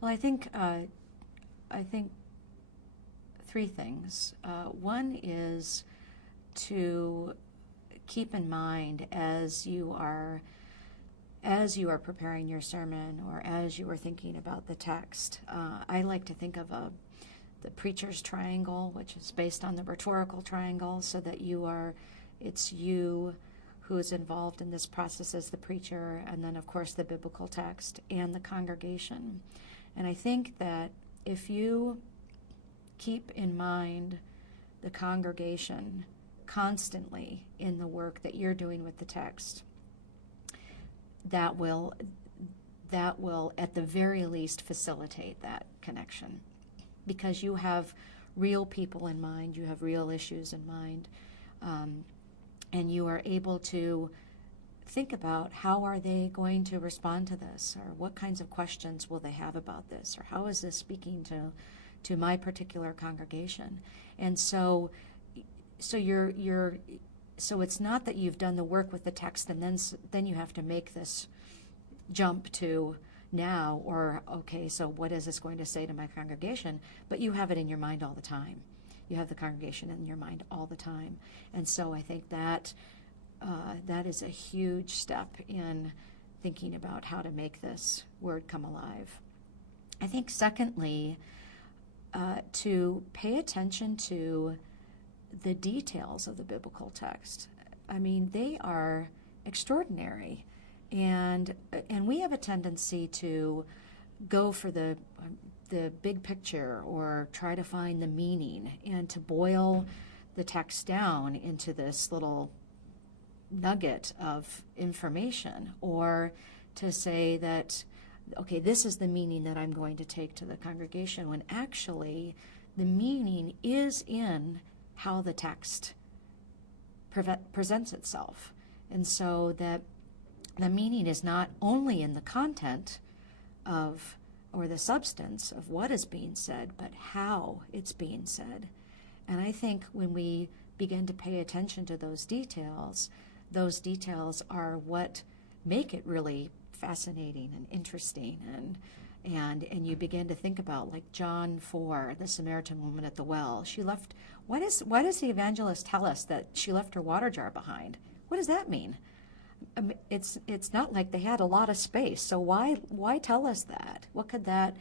Well, I think three things. One is to keep in mind as you are preparing your sermon or as you are thinking about the text. I like to think of the preacher's triangle, which is based on the rhetorical triangle, so that it's you who is involved in this process as the preacher, and then of course the biblical text and the congregation. And I think that if you keep in mind the congregation constantly in the work that you're doing with the text, that will at the very least facilitate that connection, because you have real people in mind, you have real issues in mind, and you are able to think about how are they going to respond to this, or what kinds of questions will they have about this, or how is this speaking to my particular congregation. And so it's not that you've done the work with the text and then you have to make this jump to now, or okay, so what is this going to say to my congregation? But you have it in your mind all the time. You have the congregation in your mind all the time. And so I think that that is a huge step in thinking about how to make this word come alive. I think secondly, to pay attention to the details of the biblical text. I mean, they are extraordinary, and we have a tendency to go for the big picture or try to find the meaning and to boil the text down into this little nugget of information, or to say that, okay, this is the meaning that I'm going to take to the congregation, when actually the meaning is in how the text presents itself. And so that the meaning is not only in the content of, or the substance of what is being said, but how it's being said. And I think when we begin to pay attention to those details are what make it really fascinating and interesting, and you begin to think about, like John 4, the Samaritan woman at the well. She left. Why does the evangelist tell us that she left her water jar behind? What does that mean? It's not like they had a lot of space. So why tell us that? What could that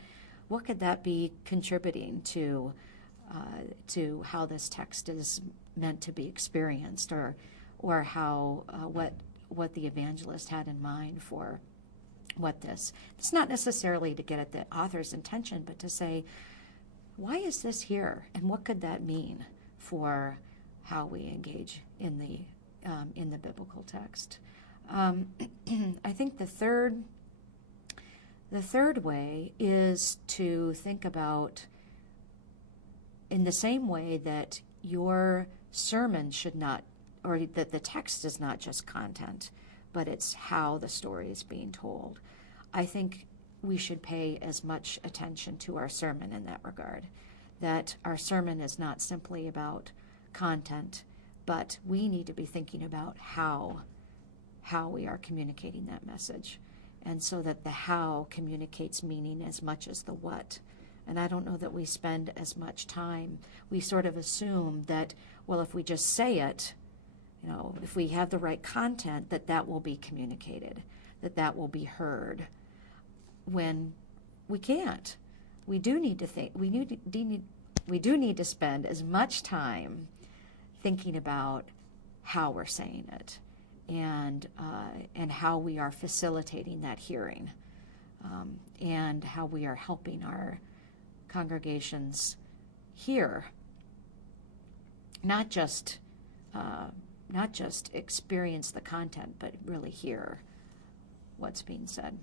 be contributing to how this text is meant to be experienced, or how what the evangelist had in mind for what this. It's not necessarily to get at the author's intention, but to say, why is this here, and what could that mean for how we engage in the biblical text? I think the third way is to think about, in the same way that your sermon should not, or that the text is not just content, but it's how the story is being told. I think we should pay as much attention to our sermon in that regard, that our sermon is not simply about content, but we need to be thinking about how we are communicating that message, and so that the how communicates meaning as much as the what. And I don't know that we spend as much time. We sort of assume that, well, if we just say it, if we have the right content, that will be communicated, that will be heard, when we can't. We do need to think. We do need to spend as much time thinking about how we're saying it, and how we are facilitating that hearing, and how we are helping our congregations hear, not just experience the content, but really hear what's being said.